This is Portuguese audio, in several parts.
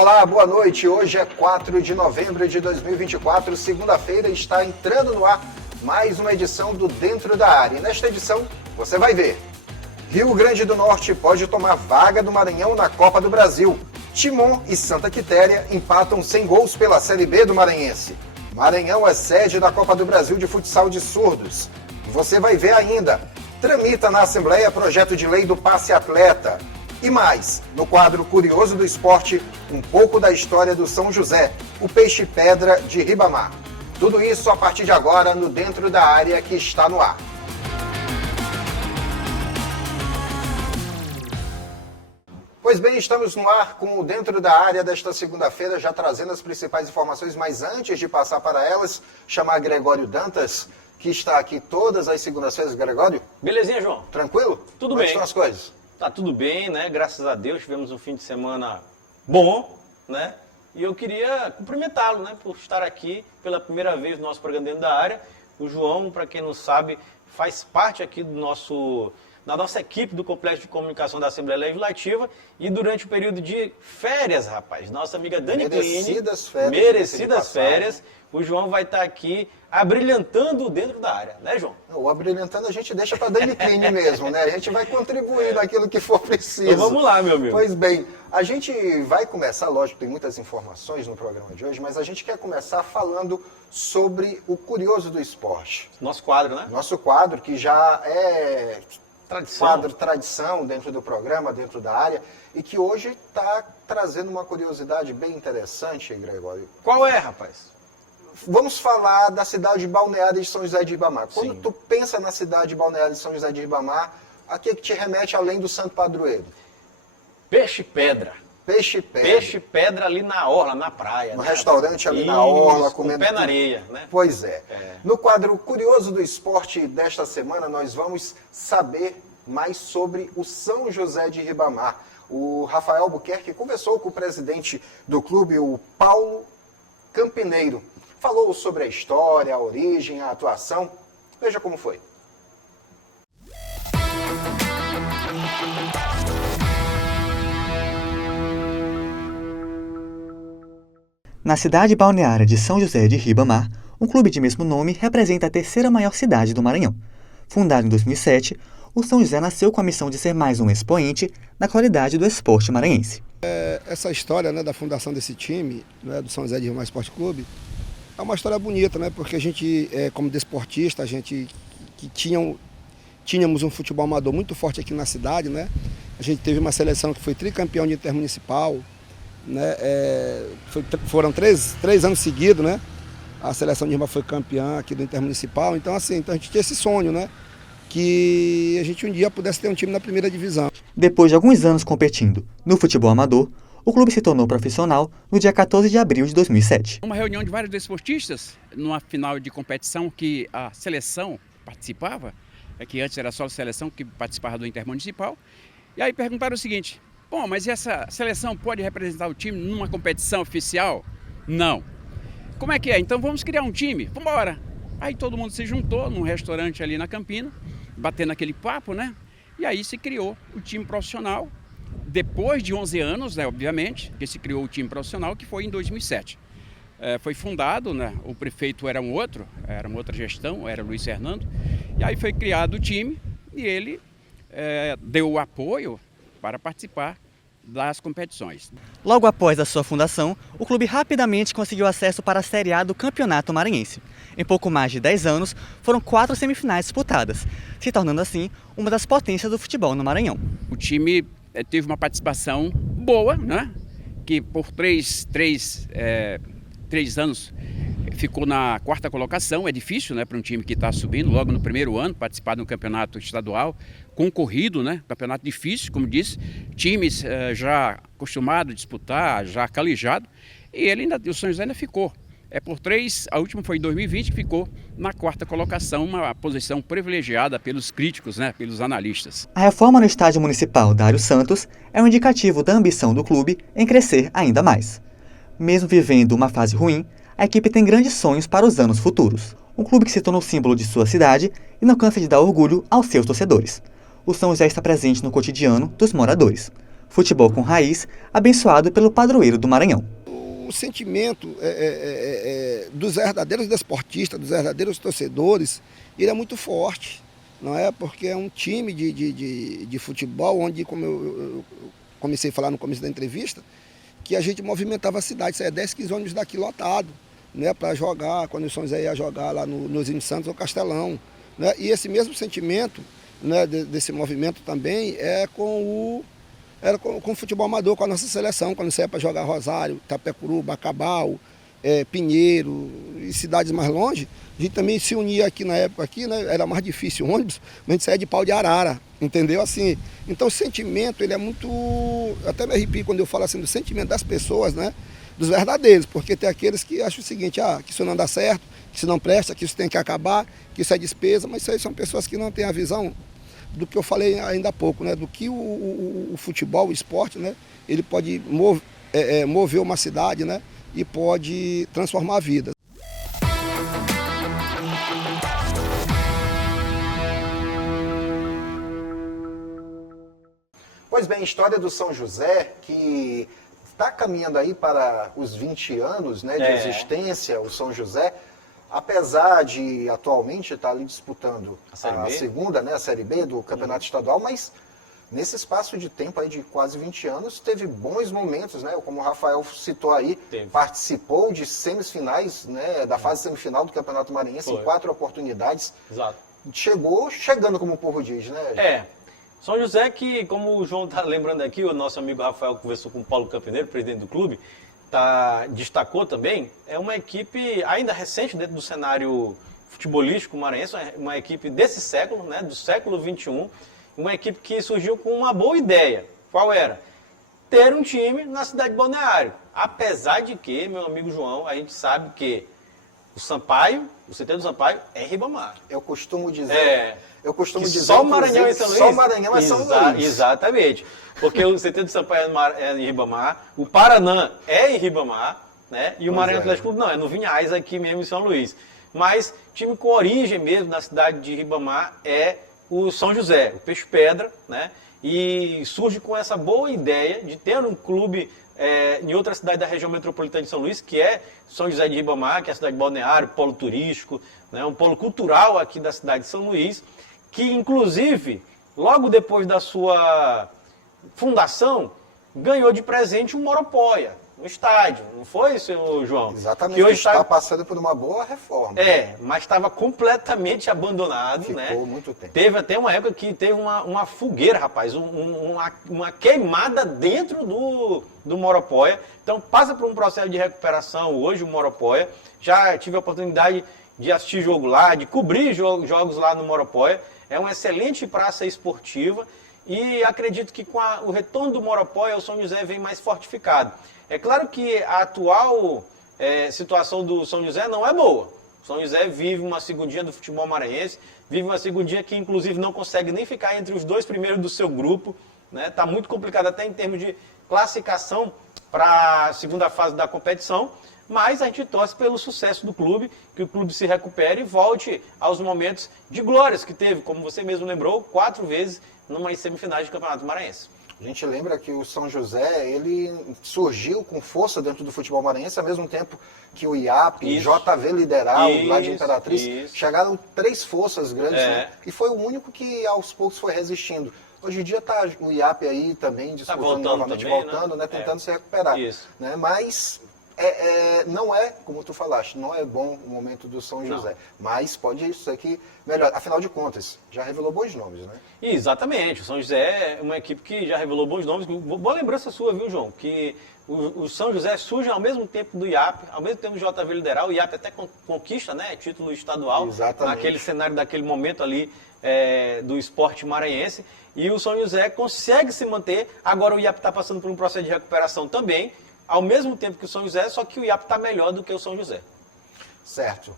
Olá, boa noite. Hoje é 4 de novembro de 2024, segunda-feira, está entrando no ar mais uma edição do Dentro da Área. E nesta edição, você vai ver: Rio Grande do Norte pode tomar vaga do Maranhão na Copa do Brasil. Timon e Santa Quitéria empatam sem gols pela Série B do Maranhense. Maranhão é sede da Copa do Brasil de Futsal de Surdos. E você vai ver ainda: tramita na Assembleia projeto de lei do passe atleta. E mais, no quadro Curioso do Esporte, um pouco da história do São José, o peixe-pedra de Ribamar. Tudo isso a partir de agora no Dentro da Área, que está no ar. Pois bem, estamos no ar com o Dentro da Área desta segunda-feira, já trazendo as principais informações, mas antes de passar para elas, chamar Gregório Dantas, que está aqui todas as segundas-feiras. Gregório? Belezinha, João? Tranquilo? Tudo Como bem. Como estão as coisas? Tá tudo bem, né? Graças a Deus, tivemos um fim de semana bom, né? E eu queria cumprimentá-lo, né, por estar aqui pela primeira vez no nosso programa Dentro da Área. O João, para quem não sabe, faz parte aqui da nossa equipe do Complexo de Comunicação da Assembleia Legislativa, e durante o período de férias, rapaz, nossa amiga Dani Kline, merecidas férias, o João vai estar aqui abrilhantando dentro da área, né, João? O abrilhantando a gente deixa para Dani Kline mesmo, né? A gente vai contribuir naquilo que for preciso. Então vamos lá, meu amigo. Pois bem, a gente vai começar, lógico, tem muitas informações no programa de hoje, mas a gente quer começar falando sobre o Curioso do Esporte. Nosso quadro, né? Nosso quadro, que já é Tradição. Tradição dentro do programa, dentro da área, e que hoje está trazendo uma curiosidade bem interessante, Gregório. Qual é, rapaz? Vamos falar da cidade balneária de São José de Ribamar. Quando Sim. tu pensa na cidade balneária de São José de Ribamar, a que te remete além do Santo Padroeiro? Peixe-pedra. Peixe-pedra. Peixe-pedra ali na orla, na praia. No né? restaurante ali Isso, na orla, com comendo o pé na tudo. areia, né? Pois é. No quadro Curioso do Esporte desta semana, nós vamos saber mais sobre o São José de Ribamar. O Rafael Albuquerque conversou com o presidente do clube, o Paulo Campineiro. Falou sobre a história, a origem, a atuação. Veja como foi. Na cidade balneária de São José de Ribamar, um clube de mesmo nome representa a terceira maior cidade do Maranhão. Fundado em 2007, o São José nasceu com a missão de ser mais um expoente na qualidade do esporte maranhense. Essa história, né, da fundação desse time, né, do São José de Ribamar Esporte Clube, é uma história bonita, né, porque a gente, como desportista, a gente que tínhamos um futebol amador muito forte aqui na cidade, né? A gente teve uma seleção que foi tricampeão de intermunicipal, né? Foram três anos seguidos, né? A seleção de Ribamar foi campeã aqui do intermunicipal, então assim, a gente tinha esse sonho, né? Que a gente um dia pudesse ter um time na primeira divisão. Depois de alguns anos competindo no futebol amador, o clube se tornou profissional no dia 14 de abril de 2007. Uma reunião de vários desportistas, numa final de competição que a seleção participava, que antes era só a seleção que participava do intermunicipal, e aí perguntaram o seguinte: bom, mas essa seleção pode representar o time numa competição oficial? Não. Como é que é? Então vamos criar um time, vamos embora. Aí todo mundo se juntou num restaurante ali na Campina, batendo aquele papo, né? E aí se criou o time profissional, depois de 11 anos, né, obviamente, que se criou o time profissional, que foi em 2007. Foi fundado, né, o prefeito era uma outra gestão, era Luiz Fernando, e aí foi criado o time e ele deu o apoio para participar das competições. Logo após a sua fundação, o clube rapidamente conseguiu acesso para a Série A do Campeonato Maranhense. Em pouco mais de 10 anos, foram 4 semifinais disputadas, se tornando assim uma das potências do futebol no Maranhão. O time teve uma participação boa, né? Que por três anos ficou na 4ª colocação. É difícil, né, para um time que está subindo logo no primeiro ano, participar de um campeonato estadual concorrido, né? Campeonato difícil, como disse, times já acostumados a disputar, já calijados, e o São José ainda ficou. A última foi em 2020, que ficou na 4ª colocação, uma posição privilegiada pelos críticos, né, pelos analistas. A reforma no estádio municipal Dário Santos é um indicativo da ambição do clube em crescer ainda mais. Mesmo vivendo uma fase ruim, a equipe tem grandes sonhos para os anos futuros. Um clube que se tornou símbolo de sua cidade e não cansa de dar orgulho aos seus torcedores. O São José está presente no cotidiano dos moradores. Futebol com raiz, abençoado pelo padroeiro do Maranhão. O sentimento dos verdadeiros desportistas, dos verdadeiros torcedores, ele é muito forte, não é? Porque é um time de futebol onde, como eu comecei a falar no começo da entrevista, que a gente movimentava a cidade, saía 10, 15 ônibus daqui lotado, né, para jogar, quando o São José ia jogar lá no Zinho Santos ou Castelão. Né? E esse mesmo sentimento, né, desse movimento também era com o futebol amador, com a nossa seleção, quando saía para jogar Rosário, Itapecuru, Bacabal, Pinheiro e cidades mais longe. A gente também se unia aqui na época, né, era mais difícil o ônibus, mas a gente saía de Pau de Arara, entendeu? Assim, então o sentimento, ele é muito... Eu até me arrepio quando eu falo assim do sentimento das pessoas, né? Dos verdadeiros, porque tem aqueles que acham o seguinte, que isso não dá certo, que isso não presta, que isso tem que acabar, que isso é despesa, mas isso aí são pessoas que não têm a visão do que eu falei ainda há pouco, né? Do que o futebol, o esporte, né? Ele pode mover uma cidade, né? E pode transformar vidas. Pois bem, a história do São José, que está caminhando aí para os 20 anos, né, de existência, o São José, apesar de atualmente estar ali disputando a segunda, né, a Série B do Campeonato Estadual, mas nesse espaço de tempo aí de quase 20 anos, teve bons momentos, né, como o Rafael citou aí, participou de semifinais, né, da fase semifinal do Campeonato Maranhense em 4 oportunidades. Exato. Chegando, como o povo diz, né? São José que, como o João está lembrando aqui, o nosso amigo Rafael conversou com o Paulo Campineiro, presidente do clube, destacou também, é uma equipe ainda recente dentro do cenário futebolístico maranhense, uma equipe desse século, né, do século XXI, uma equipe que surgiu com uma boa ideia. Qual era? Ter um time na cidade de Balneário. Apesar de que, meu amigo João, a gente sabe que o Sampaio, o CT do Sampaio é Ribamar. Eu costumo dizer só o Maranhão e São Luís. Só o Maranhão é São Luís. Exatamente. Porque o CT do Sampaio é em Ribamar, o Paranã é em Ribamar, né? E o Maranhão Atlético Clube não, é no Vinhais aqui mesmo em São Luís. Mas time com origem mesmo na cidade de Ribamar é o São José, o Peixe Pedra, né? E surge com essa boa ideia de ter um clube em outra cidade da região metropolitana de São Luís, que é São José de Ribamar, que é a cidade de Balneário, polo turístico, né? Um polo cultural aqui da cidade de São Luís, que inclusive, logo depois da sua fundação, ganhou de presente um Moropóia, no estádio, não foi, senhor João? Exatamente, que hoje está passando por uma boa reforma. Mas estava completamente abandonado. Ficou muito tempo. Teve até uma época que teve uma fogueira, rapaz, uma queimada dentro do Moropóia. Então passa por um processo de recuperação hoje o Moropóia. Já tive a oportunidade de assistir jogo lá, de cobrir jogos lá no Moropóia. É uma excelente praça esportiva e acredito que com o retorno do Moropóia o São José vem mais fortificado. É claro que a atual situação do São José não é boa. O São José vive uma segundinha do futebol maranhense, vive uma segundinha que inclusive não consegue nem ficar entre os 2 primeiros do seu grupo. Está muito complicado até em termos de classificação para a segunda fase da competição, mas a gente torce pelo sucesso do clube, que o clube se recupere e volte aos momentos de glórias que teve, como você mesmo lembrou, 4 vezes numa semifinais de Campeonato Maranhense. A gente lembra que o São José, ele surgiu com força dentro do futebol maranhense, ao mesmo tempo que o IAP, JV Lideral, lá de Imperatriz, chegaram 3 forças grandes, né? E foi o único que aos poucos foi resistindo. Hoje em dia está o IAP aí também disputando novamente, voltando, né? Tentando se recuperar. Né? Mas não é, como tu falaste, não é bom o momento do São José. Mas pode isso aqui melhor. Afinal de contas, já revelou bons nomes, né? Exatamente. O São José é uma equipe que já revelou bons nomes. Boa lembrança sua, viu, João? Que o São José surge ao mesmo tempo do IAP, ao mesmo tempo do JV Lideral. O IAP até conquista, né, título estadual. Exatamente. Naquele cenário daquele momento ali do esporte maranhense. E o São José consegue se manter. Agora o IAP está passando por um processo de recuperação também, ao mesmo tempo que o São José, só que o IAP está melhor do que o São José. Certo.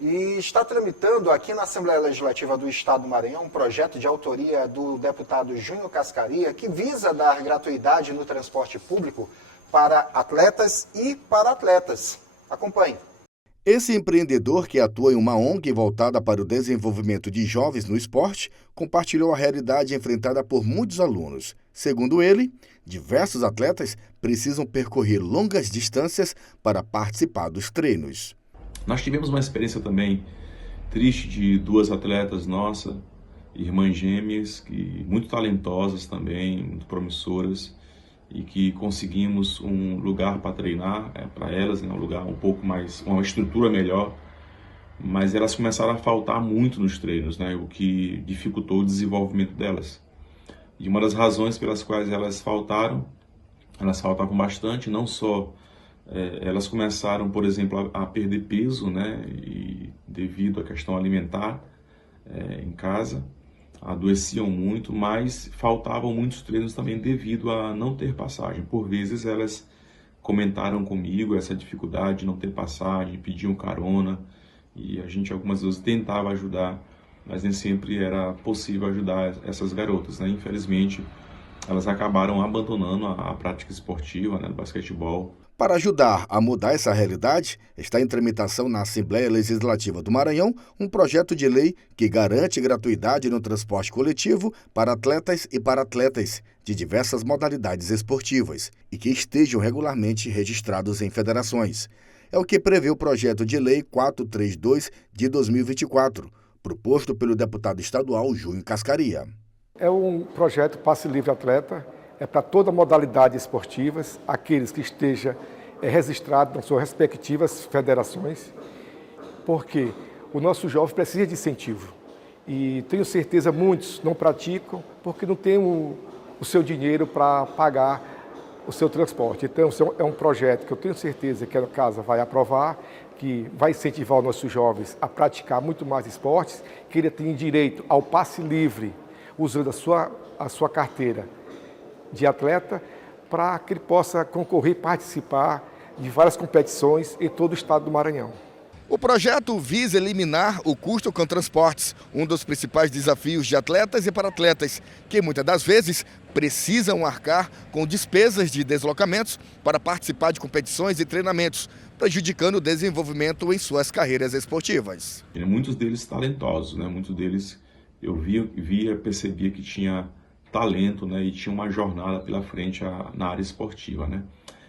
E está tramitando aqui na Assembleia Legislativa do Estado do Maranhão um projeto de autoria do deputado Júnior Cascaria que visa dar gratuidade no transporte público para atletas e para-atletas. Acompanhe. Esse empreendedor, que atua em uma ONG voltada para o desenvolvimento de jovens no esporte, compartilhou a realidade enfrentada por muitos alunos. Segundo ele, diversos atletas precisam percorrer longas distâncias para participar dos treinos. Nós tivemos uma experiência também triste de 2 atletas nossas, irmãs gêmeas, que muito talentosas também, muito promissoras, e que conseguimos um lugar para treinar para elas, um lugar um pouco mais, uma estrutura melhor, mas elas começaram a faltar muito nos treinos, o que dificultou o desenvolvimento delas. E uma das razões pelas quais elas faltavam bastante, não só elas começaram, por exemplo, a perder peso, e devido à questão alimentar em casa, adoeciam muito, mas faltavam muitos treinos também devido a não ter passagem. Por vezes elas comentaram comigo essa dificuldade de não ter passagem, pediam carona, e a gente algumas vezes tentava ajudar, mas nem sempre era possível ajudar essas garotas, Infelizmente, elas acabaram abandonando a prática esportiva, do basquetebol. Para ajudar a mudar essa realidade, está em tramitação na Assembleia Legislativa do Maranhão um projeto de lei que garante gratuidade no transporte coletivo para atletas e para-atletas de diversas modalidades esportivas e que estejam regularmente registrados em federações. É o que prevê o projeto de lei 432 de 2024, proposto pelo deputado estadual Júnior Cascaria. É um projeto Passe Livre Atleta, é para toda modalidade esportivas, aqueles que estejam registrados nas suas respectivas federações, porque o nosso jovem precisa de incentivo. E tenho certeza muitos não praticam porque não têm o seu dinheiro para pagar o seu transporte. Então, é um projeto que eu tenho certeza que a casa vai aprovar, que vai incentivar os nossos jovens a praticar muito mais esportes, que ele tenha direito ao passe livre, usando a sua carteira de atleta, para que ele possa concorrer e participar de várias competições em todo o estado do Maranhão. O projeto visa eliminar o custo com transportes, um dos principais desafios de atletas e para-atletas, que muitas das vezes precisam arcar com despesas de deslocamentos para participar de competições e treinamentos, prejudicando o desenvolvimento em suas carreiras esportivas. Muitos deles talentosos, muitos deles eu percebia que tinha talento, e tinha uma jornada pela frente na área esportiva,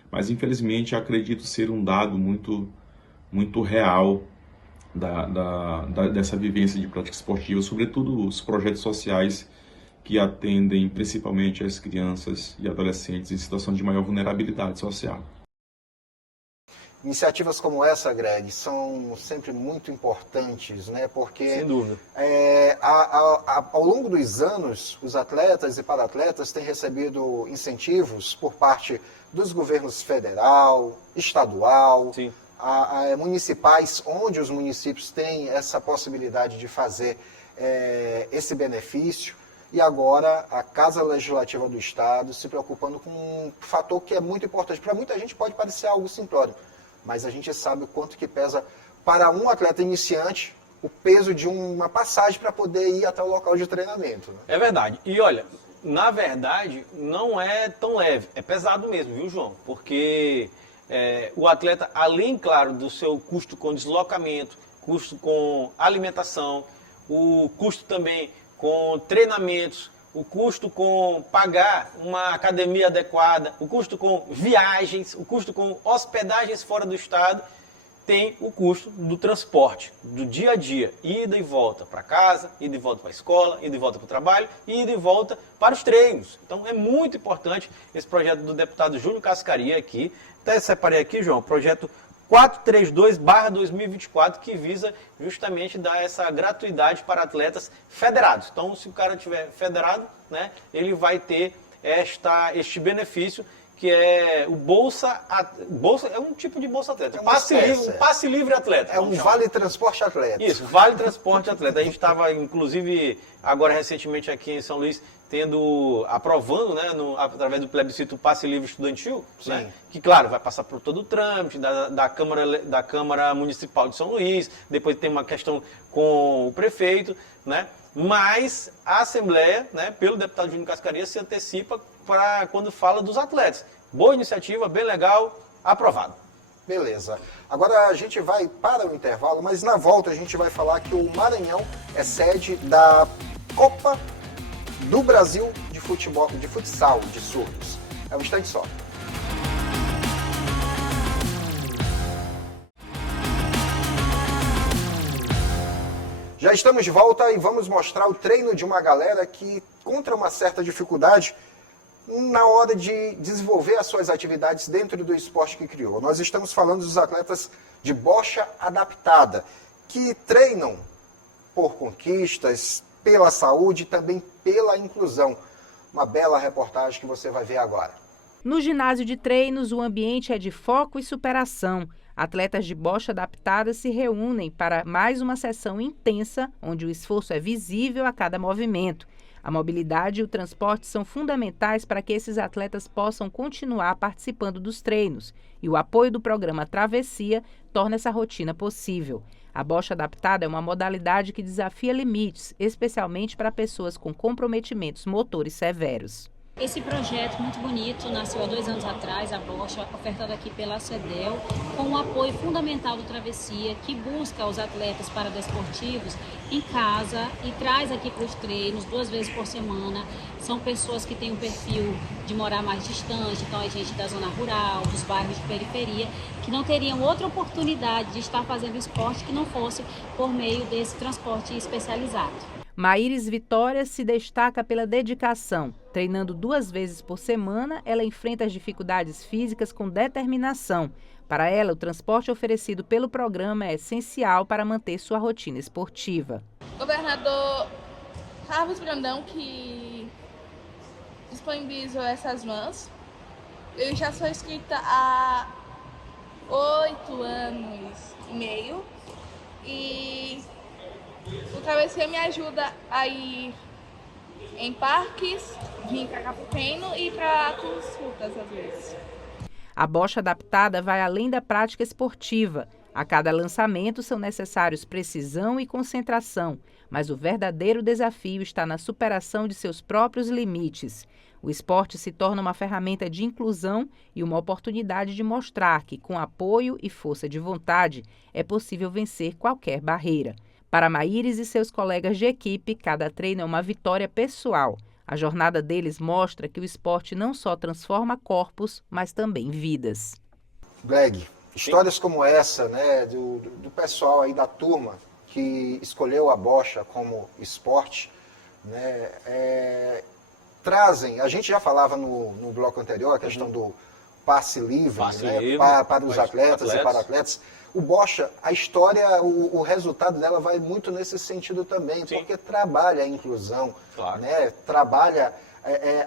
Mas infelizmente acredito ser um dado muito real dessa vivência de prática esportiva, sobretudo os projetos sociais que atendem principalmente as crianças e adolescentes em situação de maior vulnerabilidade social. Iniciativas como essa, Greg, são sempre muito importantes, porque sem dúvida. Ao longo dos anos, os atletas e para-atletas têm recebido incentivos por parte dos governos federal, estadual, Sim. Municipais, onde os municípios têm essa possibilidade de fazer esse benefício. E agora a Casa Legislativa do Estado se preocupando com um fator que é muito importante. Para muita gente pode parecer algo simplório, mas a gente sabe o quanto que pesa para um atleta iniciante o peso de uma passagem para poder ir até o local de treinamento. É verdade. E olha, na verdade, não é tão leve. É pesado mesmo, viu, João? Porque o atleta, além, claro, do seu custo com deslocamento, custo com alimentação, o custo também com treinamentos, o custo com pagar uma academia adequada, o custo com viagens, o custo com hospedagens fora do estado, tem o custo do transporte, do dia a dia, ida e volta para casa, ida e volta para a escola, ida e volta para o trabalho, ida e volta para os treinos. Então é muito importante esse projeto do deputado Júnior Cascaria aqui. Até separei aqui, João, projeto 432/2024, que visa justamente dar essa gratuidade para atletas federados. Então, se o cara tiver federado, ele vai ter este benefício, que é o Bolsa é um tipo de Bolsa Atleta. Passe livre atleta. É um Vale Transporte Atleta. Isso, Vale Transporte Atleta. A gente estava, inclusive, agora recentemente aqui em São Luís, aprovando, através do plebiscito Passe Livre Estudantil, que, claro, vai passar por todo o trâmite da Câmara Municipal de São Luís, depois tem uma questão com o prefeito, mas a Assembleia, pelo deputado Júnior Cascaria, se antecipa para quando fala dos atletas. Boa iniciativa, bem legal, aprovado. Beleza. Agora a gente vai para o intervalo, mas na volta a gente vai falar que o Maranhão é sede da Copa do Brasil de futebol, de futsal, de surdos. É um instante só. Já estamos de volta e vamos mostrar o treino de uma galera que encontra uma certa dificuldade na hora de desenvolver as suas atividades dentro do esporte que criou. Nós estamos falando dos atletas de bocha adaptada, que treinam por conquistas, pela saúde e também pela inclusão. Uma bela reportagem que você vai ver agora. No ginásio de treinos, o ambiente é de foco e superação. Atletas de bocha adaptada se reúnem para mais uma sessão intensa, onde o esforço é visível a cada movimento. A mobilidade e o transporte são fundamentais para que esses atletas possam continuar participando dos treinos, e o apoio do programa Travessia torna essa rotina possível. A bocha adaptada é uma modalidade que desafia limites, especialmente para pessoas com comprometimentos motores severos. Esse projeto muito bonito nasceu há 2 anos atrás, a bocha, ofertada aqui pela CEDEL, com o apoio fundamental do Travessia, que busca os atletas paradesportivos em casa e traz aqui para os treinos 2 vezes por semana. São pessoas que têm um perfil de morar mais distante, então é gente da zona rural, dos bairros de periferia, que não teriam outra oportunidade de estar fazendo esporte que não fosse por meio desse transporte especializado. Maíris Vitória se destaca pela dedicação. Treinando 2 vezes por semana, ela enfrenta as dificuldades físicas com determinação. Para ela, o transporte oferecido pelo programa é essencial para manter sua rotina esportiva. Governador Carlos Brandão, que disponibilizou essas vans. Eu já sou inscrita há 8 anos e meio e o Travessia me ajuda a ir em parques, vir para Capupeno e para consultas às vezes. A bocha adaptada vai além da prática esportiva. A cada lançamento são necessários precisão e concentração, mas o verdadeiro desafio está na superação de seus próprios limites. O esporte se torna uma ferramenta de inclusão e uma oportunidade de mostrar que, com apoio e força de vontade, é possível vencer qualquer barreira. Para Maíris e seus colegas de equipe, cada treino é uma vitória pessoal. A jornada deles mostra que o esporte não só transforma corpos, mas também vidas. Greg, histórias como essa, né, do pessoal aí da turma que escolheu a bocha como esporte, né, trazem, a gente já falava no bloco anterior, a questão do passe livre, né, para os atletas e para atletas. O bocha, a história, o resultado dela vai muito nesse sentido também, sim, porque trabalha a inclusão, claro, né? Trabalha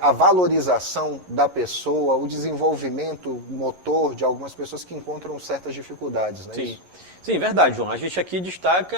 a valorização da pessoa, o desenvolvimento motor de algumas pessoas que encontram certas dificuldades. Né? Sim. Sim, verdade, João. A gente aqui destaca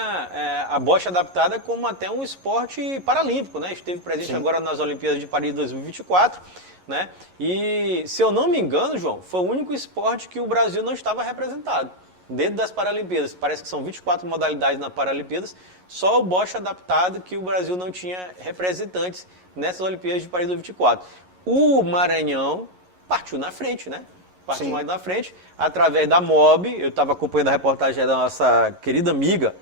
a bocha adaptada como até um esporte paralímpico, né? Esteve presente, sim, agora nas Olimpíadas de Paris 2024. Né? E, se eu não me engano, João, foi o único esporte que o Brasil não estava representado dentro das Paralimpíadas. Parece que são 24 modalidades nas Paralimpíadas, só o bocha adaptado que o Brasil não tinha representantes nessas Olimpíadas de Paris 2024. O Maranhão partiu na frente, né? Partiu mais na frente, através da MOB. Eu estava acompanhando a reportagem da nossa querida amiga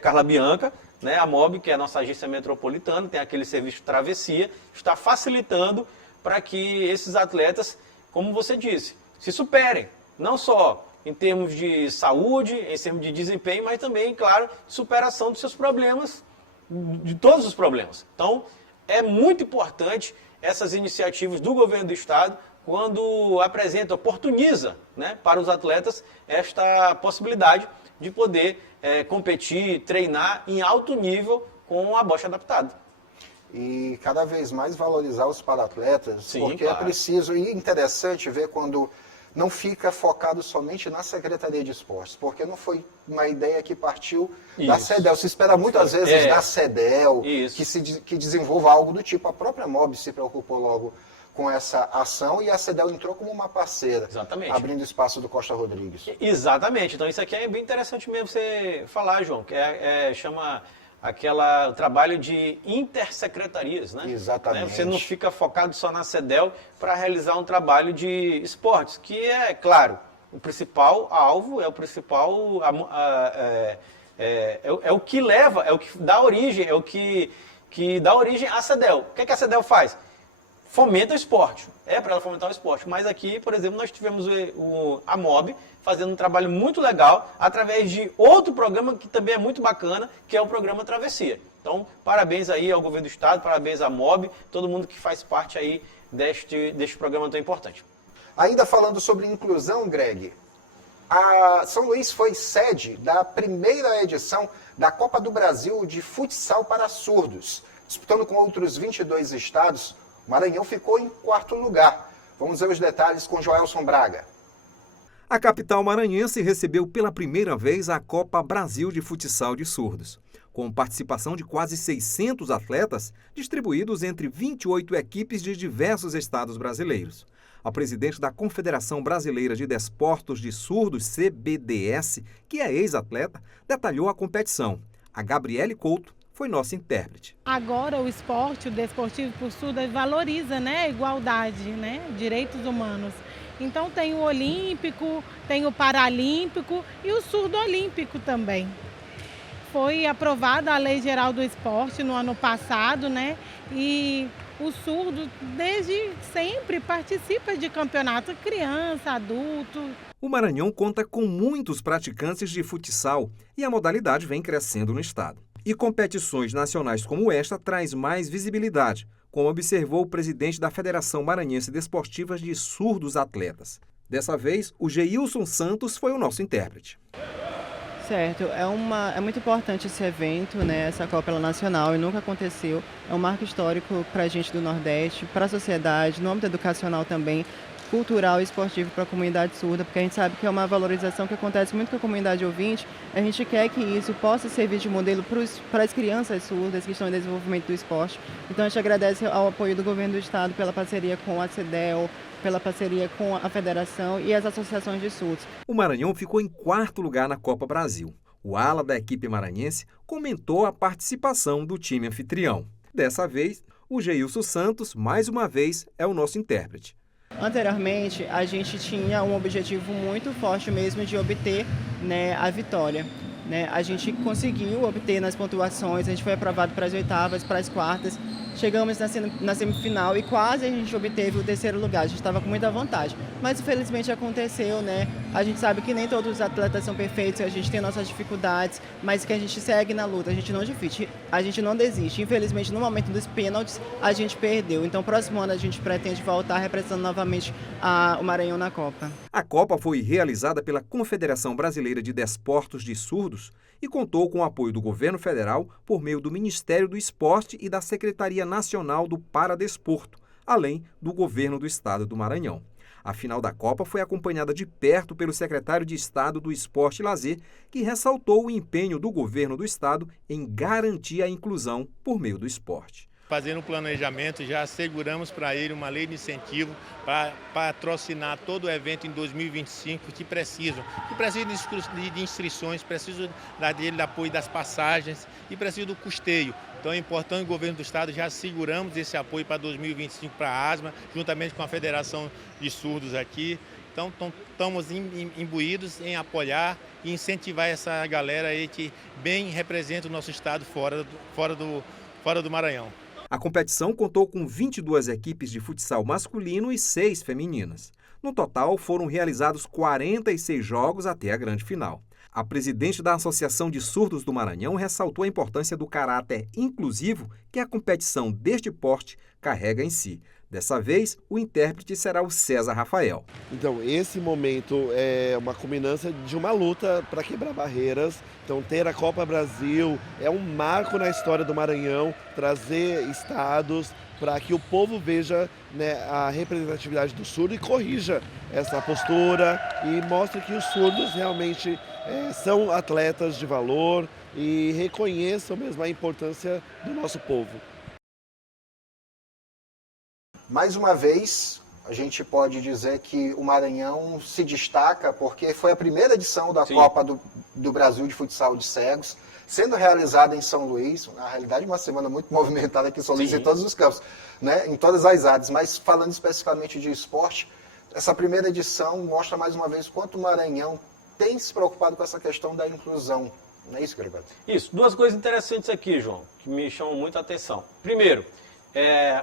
Carla Bianca, né? A MOB, que é a nossa agência metropolitana, tem aquele serviço de travessia, está facilitando para que esses atletas, como você disse, se superem, não só em termos de saúde, em termos de desempenho, mas também, claro, superação dos seus problemas, de todos os problemas. Então, é muito importante essas iniciativas do governo do estado, quando apresenta, oportuniza, né, para os atletas esta possibilidade de poder competir, treinar em alto nível com a bocha adaptada. E cada vez mais valorizar os paratletas, sim, porque claro, é preciso, e interessante ver quando não fica focado somente na Secretaria de Esportes, porque não foi uma ideia que partiu da CEDEL. Se espera muitas vezes da CEDEL que desenvolva algo do tipo. A própria MOB se preocupou logo com essa ação e a CEDEL entrou como uma parceira, exatamente, abrindo espaço do Costa Rodrigues. Exatamente. Então isso aqui é bem interessante mesmo você falar, João, que chama o trabalho de intersecretarias, né? Exatamente. Você não fica focado só na CEDEL para realizar um trabalho de esportes, que é, claro, o principal alvo, é o principal, é o que leva, é o que dá origem, é o que que dá origem à CEDEL. O que é que a CEDEL faz? Fomenta o esporte. É para ela fomentar o esporte. Mas aqui, por exemplo, nós tivemos a MOB fazendo um trabalho muito legal através de outro programa que também é muito bacana, que é o programa Travessia. Então, parabéns aí ao governo do estado, parabéns à MOB, todo mundo que faz parte aí deste programa tão importante. Ainda falando sobre inclusão, Greg, a São Luís foi sede da primeira edição da Copa do Brasil de Futsal para Surdos. Disputando com outros 22 estados, o Maranhão ficou em 4º lugar. Vamos ver os detalhes com Joelson Braga. A capital maranhense recebeu pela primeira vez a Copa Brasil de Futsal de Surdos, com participação de quase 600 atletas distribuídos entre 28 equipes de diversos estados brasileiros. A presidente da Confederação Brasileira de Desportos de Surdos, CBDS, que é ex-atleta, detalhou a competição. A Gabriele Couto foi nossa intérprete. Agora o esporte, o desportivo por surdos valoriza, a igualdade, direitos humanos. Então tem o olímpico, tem o paralímpico e o surdo olímpico também. Foi aprovada a Lei Geral do Esporte no ano passado, e o surdo desde sempre participa de campeonato, criança, adulto. O Maranhão conta com muitos praticantes de futsal e a modalidade vem crescendo no estado. E competições nacionais como esta traz mais visibilidade, como observou o presidente da Federação Maranhense Desportiva de Surdos Atletas. Dessa vez, o Geilson Santos foi o nosso intérprete. Certo, é muito importante esse evento, essa Copa nacional, e nunca aconteceu. É um marco histórico para a gente do Nordeste, para a sociedade, no âmbito educacional também, cultural e esportivo para a comunidade surda, porque a gente sabe que é uma valorização que acontece muito com a comunidade ouvinte. A gente quer que isso possa servir de modelo para as crianças surdas que estão em desenvolvimento do esporte. Então a gente agradece ao apoio do governo do estado pela parceria com a CEDEL, pela parceria com a federação e as associações de surdos. O Maranhão ficou em 4º lugar na Copa Brasil. O ala da equipe maranhense comentou a participação do time anfitrião. Dessa vez, o Geilson Santos, mais uma vez, é o nosso intérprete. Anteriormente, a gente tinha um objetivo muito forte mesmo de obter a vitória. A gente conseguiu obter nas pontuações, a gente foi aprovado para as oitavas, para as quartas, chegamos na semifinal e quase a gente obteve o 3º lugar, a gente estava com muita vantagem. Mas infelizmente aconteceu, A gente sabe que nem todos os atletas são perfeitos, a gente tem nossas dificuldades, mas que a gente segue na luta, a gente não desiste. Infelizmente, no momento dos pênaltis, a gente perdeu. Então, próximo ano a gente pretende voltar representando novamente o Maranhão na Copa. A Copa foi realizada pela Confederação Brasileira de Desportos de Surdos e contou com o apoio do governo federal por meio do Ministério do Esporte e da Secretaria Nacional do Paradesporto, além do governo do estado do Maranhão. A final da Copa foi acompanhada de perto pelo secretário de Estado do Esporte e Lazer, que ressaltou o empenho do governo do estado em garantir a inclusão por meio do esporte. Fazendo um planejamento, já asseguramos para ele uma lei de incentivo para patrocinar todo o evento em 2025 que precisam de inscrições, precisam do apoio das passagens e precisam do custeio. Então é importante o governo do estado, já asseguramos esse apoio para 2025 para a ASMA, juntamente com a Federação de Surdos aqui. Então estamos imbuídos em apoiar e incentivar essa galera aí que bem representa o nosso estado fora do Maranhão. A competição contou com 22 equipes de futsal masculino e 6 femininas. No total, foram realizados 46 jogos até a grande final. A presidente da Associação de Surdos do Maranhão ressaltou a importância do caráter inclusivo que a competição deste porte carrega em si. Dessa vez, o intérprete será o César Rafael. Então, esse momento é uma culminância de uma luta para quebrar barreiras. Então, ter a Copa Brasil é um marco na história do Maranhão, trazer estados para que o povo veja a representatividade do surdo e corrija essa postura e mostre que os surdos realmente são atletas de valor e reconheçam mesmo a importância do nosso povo. Mais uma vez, a gente pode dizer que o Maranhão se destaca porque foi a primeira edição da Copa do Brasil de Futsal de Cegos, sendo realizada em São Luís. Na realidade, uma semana muito movimentada aqui em São Luís, em todos os campos, em todas as áreas. Mas falando especificamente de esporte, essa primeira edição mostra mais uma vez quanto o Maranhão tem se preocupado com essa questão da inclusão. Não é isso, Gregório? Isso. Duas coisas interessantes aqui, João, que me chamam muito a atenção. Primeiro,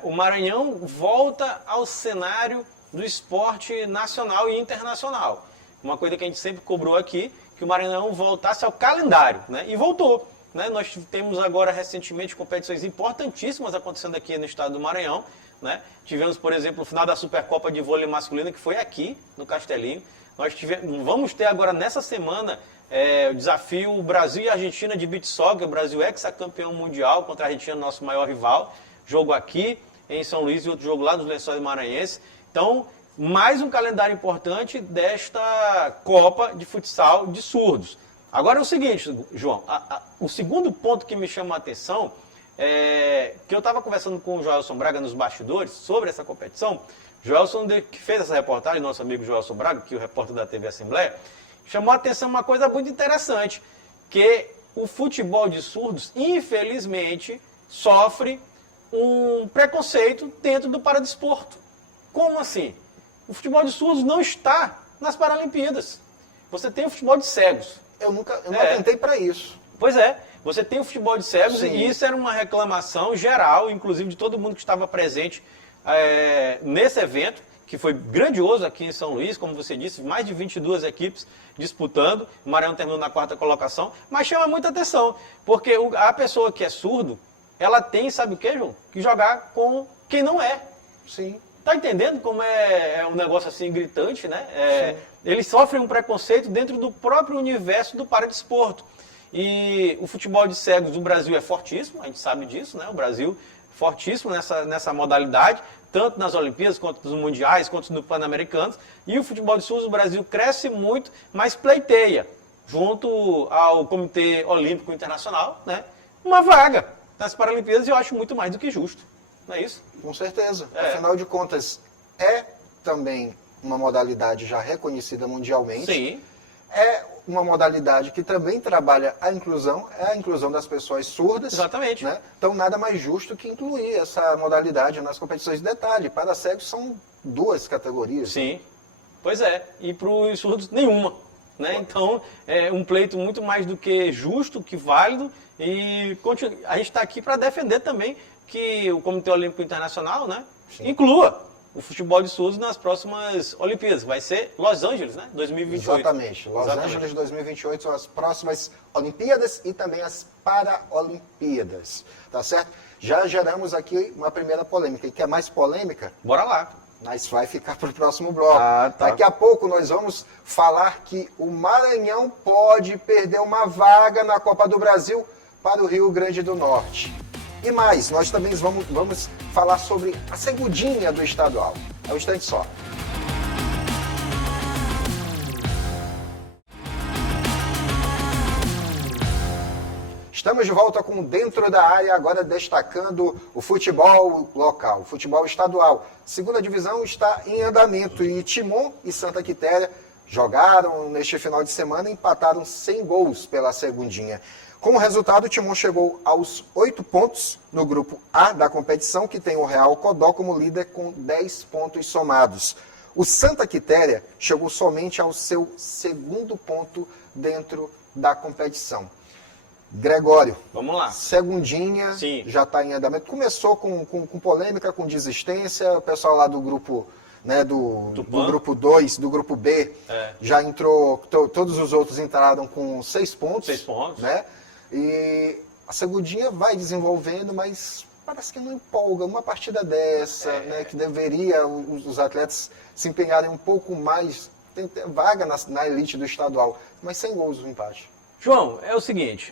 o Maranhão volta ao cenário do esporte nacional e internacional. Uma coisa que a gente sempre cobrou aqui, que o Maranhão voltasse ao calendário, né? E voltou. Né? Nós temos agora recentemente competições importantíssimas acontecendo aqui no estado do Maranhão. Né? Tivemos, por exemplo, o final da Supercopa de Vôlei Masculino, que foi aqui, no Castelinho. Vamos ter agora nessa semana o desafio Brasil e Argentina de beach soccer, o Brasil ex-campeão mundial contra a Argentina, nosso maior rival. Jogo aqui em São Luís e outro jogo lá nos Lençóis Maranhenses. Então, mais um calendário importante desta Copa de Futsal de Surdos. Agora é o seguinte, João, o segundo ponto que me chama a atenção é que eu estava conversando com o Joelson Braga nos bastidores sobre essa competição. Joelson, que fez essa reportagem, nosso amigo Joelson Braga, que é o repórter da TV Assembleia, chamou a atenção uma coisa muito interessante, que o futebol de surdos, infelizmente, sofre um preconceito dentro do paradesporto. Como assim? O futebol de surdos não está nas Paralimpíadas. Você tem o futebol de cegos. Eu não atentei para isso. Pois é, você tem o futebol de cegos. Sim. E isso era uma reclamação geral, inclusive de todo mundo que estava presente nesse evento, que foi grandioso aqui em São Luís, como você disse, mais de 22 equipes disputando, o Maranhão terminou na 4ª colocação, mas chama muita atenção, porque a pessoa que é surdo, ela tem, sabe o que, João? Que jogar com quem não é. Sim. Tá entendendo como é um negócio assim gritante, né? Eles sofrem um preconceito dentro do próprio universo do paradesporto. E o futebol de cegos do Brasil é fortíssimo, a gente sabe disso, né? O Brasil é fortíssimo nessa modalidade, tanto nas Olimpíadas, quanto nos Mundiais, quanto nos Pan-Americanos. E o futebol de surdos do Brasil cresce muito, mas pleiteia, junto ao Comitê Olímpico Internacional, né? Uma vaga nas Paralimpíadas, e eu acho muito mais do que justo. Não é isso? Com certeza. Afinal de contas, é também uma modalidade já reconhecida mundialmente. Sim. É uma modalidade que também trabalha a inclusão das pessoas surdas. Exatamente. Né? Então, nada mais justo que incluir essa modalidade nas competições de detalhe. Para cegos são 2 categorias. Sim. Pois é. E para os surdos, nenhuma. Né? Então, é um pleito muito mais do que justo, que válido. E a gente está aqui para defender também que o Comitê Olímpico Internacional, né, inclua o futebol de surdos nas próximas Olimpíadas. Vai ser Los Angeles, né? 2028. Exatamente. Los Angeles 2028 são as próximas Olimpíadas e também as Paralimpíadas. Tá certo? Já geramos aqui uma primeira polêmica. E quer mais polêmica? Bora lá. Mas vai ficar para o próximo bloco. Tá. Daqui a pouco nós vamos falar que o Maranhão pode perder uma vaga na Copa do Brasil para o Rio Grande do Norte. E mais, nós também vamos falar sobre a segundinha do estadual. É um instante só. Estamos de volta com Dentro da Área, agora destacando o futebol local, o futebol estadual. Segunda divisão está em andamento e Timon e Santa Quitéria jogaram neste final de semana e empataram sem gols pela segundinha. Com o resultado, o Timon chegou aos 8 pontos no grupo A da competição, que tem o Real Codó como líder com 10 pontos somados. O Santa Quitéria chegou somente ao seu 2º ponto dentro da competição. Gregório, vamos lá. Segundinha. Sim. Já está em andamento. Começou com polêmica, com desistência. O pessoal lá do grupo, né, do grupo 2, do grupo B, já entrou. Todos os outros entraram com 6 pontos. 6 pontos. Né? E a segundinha vai desenvolvendo, mas parece que não empolga. Uma partida dessa, né, que deveria os atletas se empenharem um pouco mais, tem vaga na elite do estadual, mas sem gols o empate. João, é o seguinte,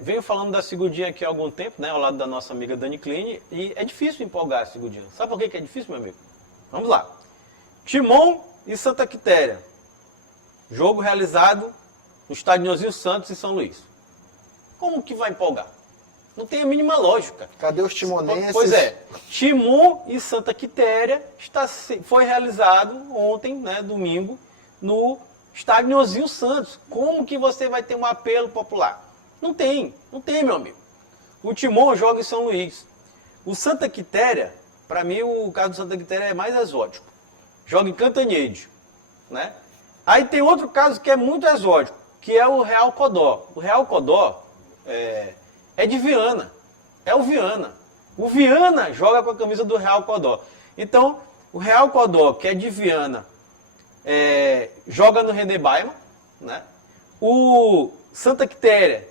venho falando da segundinha aqui há algum tempo, né, ao lado da nossa amiga Dani Kline, e é difícil empolgar a segundinha. Sabe por que é difícil, meu amigo? Vamos lá. Timon e Santa Quitéria. Jogo realizado no estádio Nozil Santos, em São Luís. Como que vai empolgar? Não tem a mínima lógica. Cadê os timonenses? Pois é. Timon e Santa Quitéria foi realizado ontem, né, domingo, no estádio Nozil Santos. Como que você vai ter um apelo popular? Não tem, meu amigo. O Timon joga em São Luís. O Santa Quitéria, para mim o caso do Santa Quitéria é mais exótico. Joga em Cantanhede, né? Aí tem outro caso que é muito exótico. que é o Real Codó. O Real Codó é de Viana, é o Viana. O Viana joga com a camisa do Real Codó. Então, o Real Codó, que é de Viana, joga no René Baiman, né? O Santa Quitéria,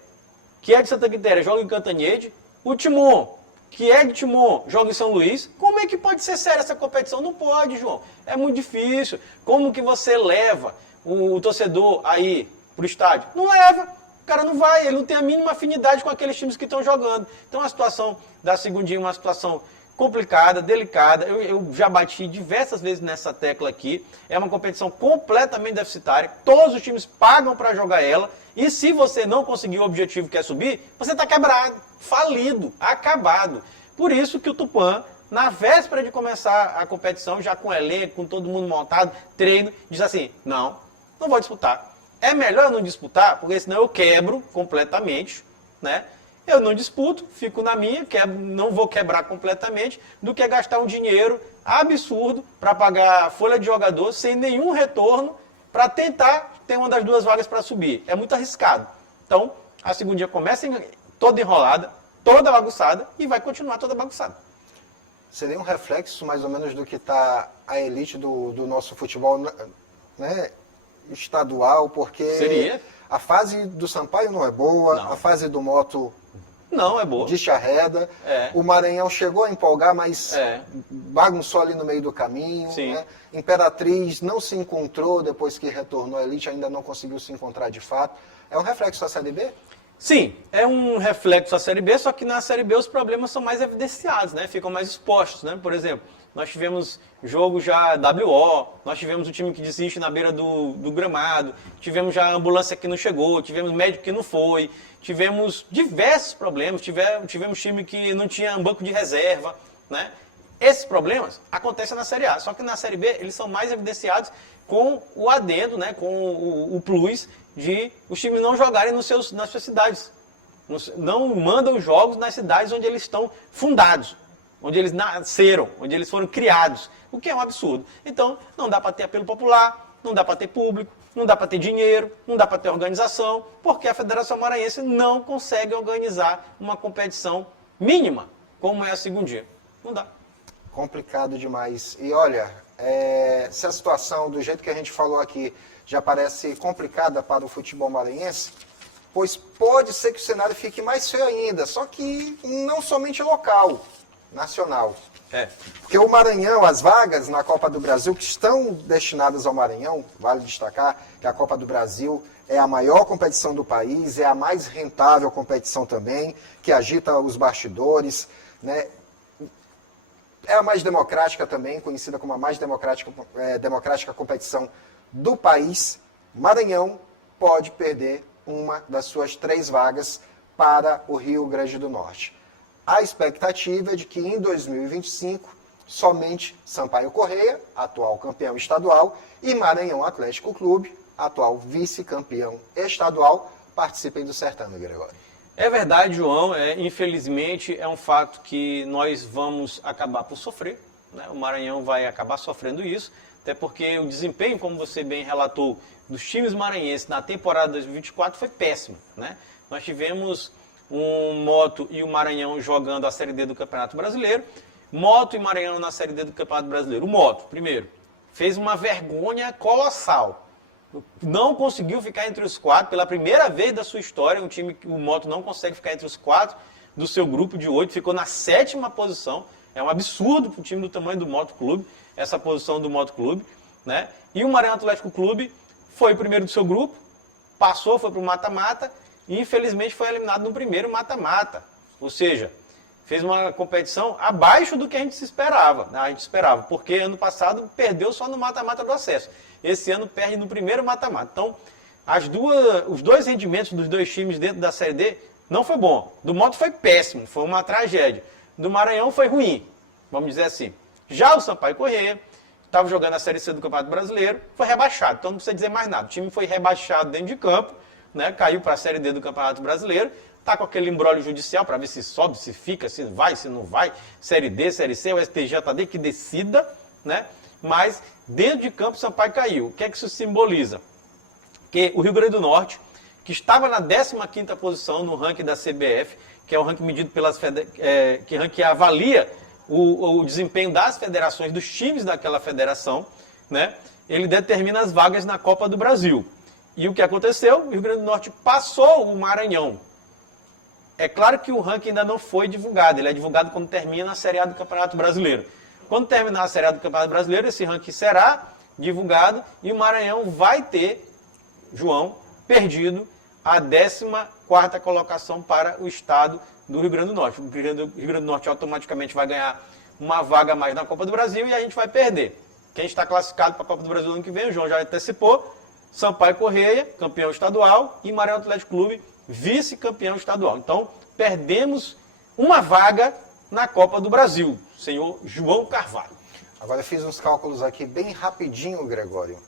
que é de Santa Quitéria, joga em Cantanhede. O Timon, que é de Timon, joga em São Luís. Como é que pode ser séria essa competição? Não pode, João. É muito difícil. Como que você leva o torcedor aí pro estádio? Não leva. O cara não vai, ele não tem a mínima afinidade com aqueles times que estão jogando. Então a situação da segundinha é uma situação complicada, delicada. Eu já bati diversas vezes nessa tecla aqui. É uma competição completamente deficitária. Todos os times pagam para jogar ela. E se você não conseguir o objetivo que é subir, você está quebrado, falido, acabado. Por isso que o Tupã, na véspera de começar a competição, já com elenco, com todo mundo montado, treino, diz assim, não vou disputar. É melhor não disputar, porque senão eu quebro completamente, né? Eu não disputo, fico na minha, não vou quebrar completamente, do que gastar um dinheiro absurdo para pagar a folha de jogador sem nenhum retorno para tentar ter uma das duas vagas para subir. É muito arriscado. Então, a segundinha começa toda enrolada, toda bagunçada e vai continuar toda bagunçada. Seria um reflexo mais ou menos do que está a elite do nosso futebol, né, estadual, porque Seria. A fase do Sampaio não é boa, Não. a fase do Moto não é boa. Descharreda. O Maranhão chegou a empolgar, mas bagunçou ali no meio do caminho. Né? Imperatriz não se encontrou depois que retornou à elite, ainda não conseguiu se encontrar de fato. É um reflexo da Série B? Sim, é um reflexo da Série B, só que na Série B os problemas são mais evidenciados, né? Ficam mais expostos, né? Por exemplo, nós tivemos jogo já WO, nós tivemos o time que desiste na beira do gramado, tivemos já a ambulância que não chegou, tivemos médico que não foi, tivemos diversos problemas, tivemos time que não tinha um banco de reserva, né? Esses problemas acontecem na Série A, só que na Série B eles são mais evidenciados com o adendo, né? Com o plus de os times não jogarem nas suas cidades. Não mandam jogos nas cidades onde eles estão fundados, onde eles nasceram, onde eles foram criados, o que é um absurdo. Então, não dá para ter apelo popular, não dá para ter público, não dá para ter dinheiro, não dá para ter organização, porque a Federação Maranhense não consegue organizar uma competição mínima, como é a segundinha. Não dá. Complicado demais. E olha, se a situação, do jeito que a gente falou aqui, já parece complicada para o futebol maranhense, pois pode ser que o cenário fique mais feio ainda, só que não somente local, nacional. Porque o Maranhão, as vagas na Copa do Brasil que estão destinadas ao Maranhão, vale destacar que a Copa do Brasil é a maior competição do país, é a mais rentável competição também, que agita os bastidores, né? É a mais democrática também, conhecida como a mais democrática competição do país. Maranhão pode perder uma das suas 3 vagas para o Rio Grande do Norte. A expectativa é de que em 2025, somente Sampaio Corrêa, atual campeão estadual, e Maranhão Atlético Clube, atual vice-campeão estadual, participem do certame, Gregório. É verdade, João. Infelizmente, é um fato que nós vamos acabar por sofrer, né? O Maranhão vai acabar sofrendo isso, até porque o desempenho, como você bem relatou, dos times maranhenses na temporada 2024 foi péssimo, né? Nós tivemos um Moto e o Maranhão jogando a Série D do Campeonato Brasileiro. Moto e Maranhão na Série D do Campeonato Brasileiro. O Moto, primeiro, fez uma vergonha colossal. Não conseguiu ficar entre os 4, pela primeira vez da sua história, o Moto não consegue ficar entre os 4 do seu grupo de 8, ficou na 7ª posição. É um absurdo para o time do tamanho do Moto Clube, essa posição do Moto Clube, né? E o Maranhão Atlético Clube foi o primeiro do seu grupo, passou, foi para o mata-mata, e infelizmente foi eliminado no primeiro mata-mata. Ou seja, fez uma competição abaixo do que a gente se esperava. Né? A gente esperava, porque ano passado perdeu só no mata-mata do acesso. Esse ano perde no primeiro mata-mata. Então, os dois rendimentos dos dois times dentro da Série D não foi bom. Do Moto foi péssimo, foi uma tragédia. Do Maranhão foi ruim, vamos dizer assim. Já o Sampaio Corrêa estava jogando a Série C do Campeonato Brasileiro, foi rebaixado. Então não precisa dizer mais nada. O time foi rebaixado dentro de campo, né? Caiu para a Série D do Campeonato Brasileiro, está com aquele imbróglio judicial para ver se sobe, se fica, se vai, se não vai. Série D, Série C, o STJD que decida, né? Mas dentro de campo o Sampaio caiu. O que é que isso simboliza? Que o Rio Grande do Norte que estava na 15ª posição no ranking da CBF, que é o ranking medido que avalia o desempenho das federações, dos times daquela federação, né? Ele determina as vagas na Copa do Brasil. E o que aconteceu? O Rio Grande do Norte passou o Maranhão. É claro que o ranking ainda não foi divulgado, ele é divulgado quando termina a Série A do Campeonato Brasileiro. Quando terminar a Série A do Campeonato Brasileiro, esse ranking será divulgado e o Maranhão vai ter, João, perdido a 14ª colocação para o estado do Rio Grande do Norte. O Rio Grande do Norte automaticamente vai ganhar uma vaga a mais na Copa do Brasil e a gente vai perder. Quem está classificado para a Copa do Brasil no ano que vem, o João já antecipou, Sampaio Correia, campeão estadual, e Maranhão Atlético Clube, vice-campeão estadual. Então, perdemos uma vaga na Copa do Brasil, senhor João Carvalho. Agora eu fiz uns cálculos aqui bem rapidinho, Gregório.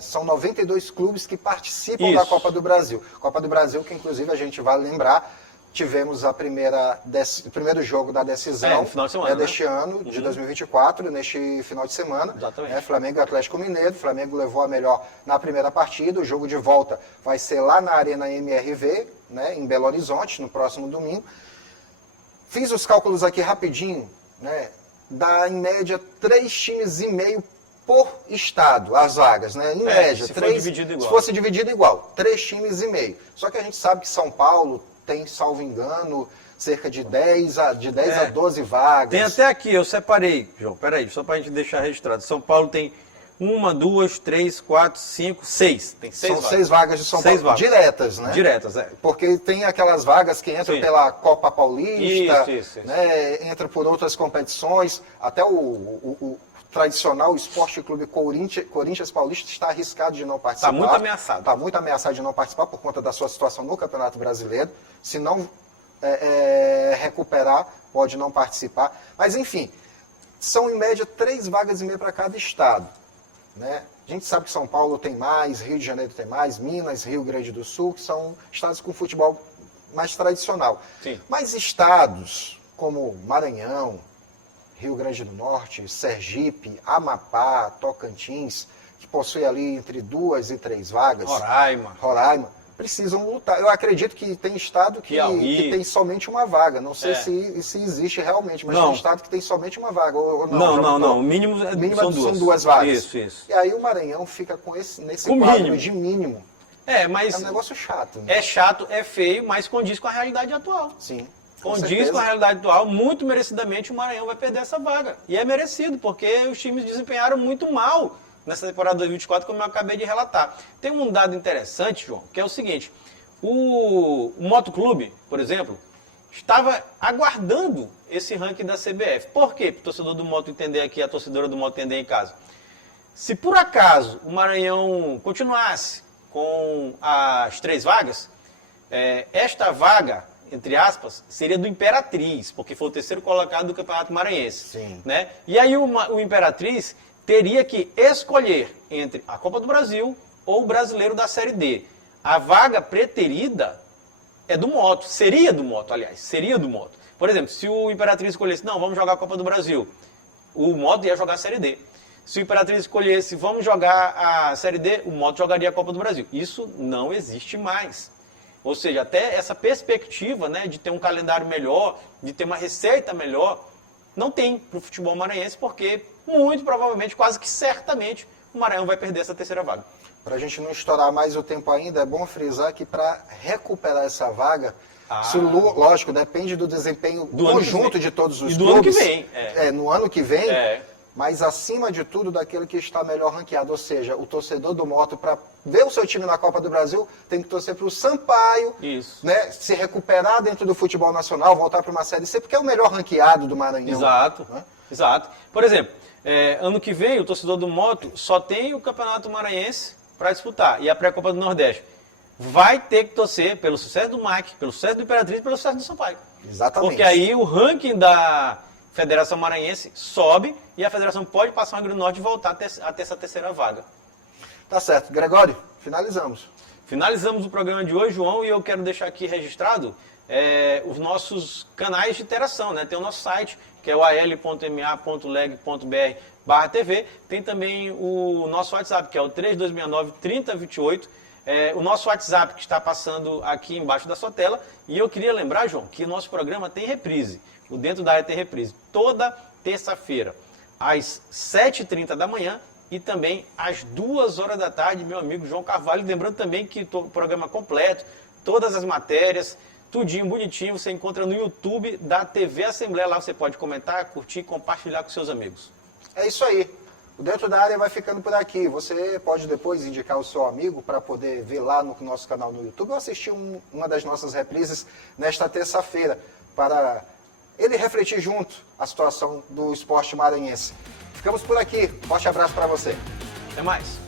São 92 clubes que participam da Copa do Brasil. Copa do Brasil, que inclusive a gente vai lembrar, tivemos o primeiro jogo da decisão no final de semana, deste ano, de 2024, neste final de semana. Exatamente. Flamengo e Atlético Mineiro. O Flamengo levou a melhor na primeira partida. O jogo de volta vai ser lá na Arena MRV, né, em Belo Horizonte, no próximo domingo. Fiz os cálculos aqui rapidinho, né? Dá em média 3,5 times por estado, as vagas, né? Em média, se fosse dividido igual. 3,5 times. Só que a gente sabe que São Paulo tem, salvo engano, cerca de 10 a 12 vagas. Tem até aqui, eu separei, João, peraí, só para a gente deixar registrado. São Paulo tem 1, 2, 3, 4, 5, 6. Tem 6 São vagas. 6 vagas de São Paulo, vagas. diretas, né? Diretas, é. Porque tem aquelas vagas que entram pela Copa Paulista, isso. né? Entra por outras competições, até o tradicional Esporte Clube Corinthians Paulista está arriscado de não participar. Está muito ameaçado. Está muito ameaçado de não participar por conta da sua situação no Campeonato Brasileiro. Se não recuperar, pode não participar. Mas, enfim, são em média 3 vagas e meia para cada estado, né? A gente sabe que São Paulo tem mais, Rio de Janeiro tem mais, Minas, Rio Grande do Sul, que são estados com futebol mais tradicional. Sim. Mas estados como Maranhão, Rio Grande do Norte, Sergipe, Amapá, Tocantins, que possuem ali entre 2 e 3 vagas. Roraima, precisam lutar. Eu acredito que tem estado que tem somente uma vaga. Não sei se existe realmente, mas tem estado que tem somente uma vaga. Ou não. O mínimo são 2 vagas. Isso. E aí o Maranhão fica nesse quadro de mínimo. Mas é um negócio chato. Né? É chato, é feio, mas condiz com a realidade atual. Sim. Condiz com a realidade atual, muito merecidamente o Maranhão vai perder essa vaga. E é merecido, porque os times desempenharam muito mal nessa temporada 2024, como eu acabei de relatar. Tem um dado interessante, João, que é o seguinte: o Motoclube, por exemplo, estava aguardando esse ranking da CBF. Por quê? Para o torcedor do Moto entender aqui, a torcedora do Moto entender em casa. Se por acaso o Maranhão continuasse com as 3 vagas, esta vaga, entre aspas, seria do Imperatriz, porque foi o 3º colocado do Campeonato Maranhense. Sim. Né? E aí o Imperatriz teria que escolher entre a Copa do Brasil ou o Brasileiro da Série D. A vaga preterida é do Moto, seria do Moto. Por exemplo, se o Imperatriz escolhesse, não, vamos jogar a Copa do Brasil, o Moto ia jogar a Série D. Se o Imperatriz escolhesse, vamos jogar a Série D, o Moto jogaria a Copa do Brasil. Isso não existe mais. Ou seja, até essa perspectiva, né, de ter um calendário melhor, de ter uma receita melhor, não tem para o futebol maranhense, porque muito provavelmente, quase que certamente, o Maranhão vai perder essa 3ª vaga. Para a gente não estourar mais o tempo ainda, é bom frisar que para recuperar essa vaga, isso, lógico, depende do desempenho conjunto de todos os clubes. No ano que vem. No ano que vem, mas acima de tudo daquele que está melhor ranqueado. Ou seja, o torcedor do Moto, para ver o seu time na Copa do Brasil, tem que torcer para o Sampaio, né, se recuperar dentro do futebol nacional, voltar para uma Série C, porque é o melhor ranqueado do Maranhão. Exato, né? Exato. Por exemplo, ano que vem o torcedor do Moto só tem o Campeonato Maranhense para disputar, e a pré-Copa do Nordeste. Vai ter que torcer pelo sucesso do MAC, pelo sucesso do Imperatriz e pelo sucesso do Sampaio. Exatamente. Porque aí o ranking da Federação Maranhense sobe e a Federação pode passar o Rio Grande do Norte e voltar a ter essa 3ª vaga. Tá certo. Gregório, finalizamos. Finalizamos o programa de hoje, João, e eu quero deixar aqui registrado os nossos canais de interação, né? Tem o nosso site, que é o al.ma.leg.br/TV. Tem também o nosso WhatsApp, que é o 3269-3028. o nosso WhatsApp que está passando aqui embaixo da sua tela. E eu queria lembrar, João, que o nosso programa tem reprise. O Dentro da Área tem reprise. Toda terça-feira, às 7h30 da manhã e também às 2h da tarde, meu amigo João Carvalho. Lembrando também que o programa completo, todas as matérias, tudinho bonitinho, você encontra no YouTube da TV Assembleia. Lá você pode comentar, curtir e compartilhar com seus amigos. É isso aí. O Dentro da Área vai ficando por aqui. Você pode depois indicar o seu amigo para poder ver lá no nosso canal no YouTube ou assistir uma das nossas reprises nesta terça-feira, para ele refletir junto a situação do esporte maranhense. Ficamos por aqui. Forte abraço para você. Até mais.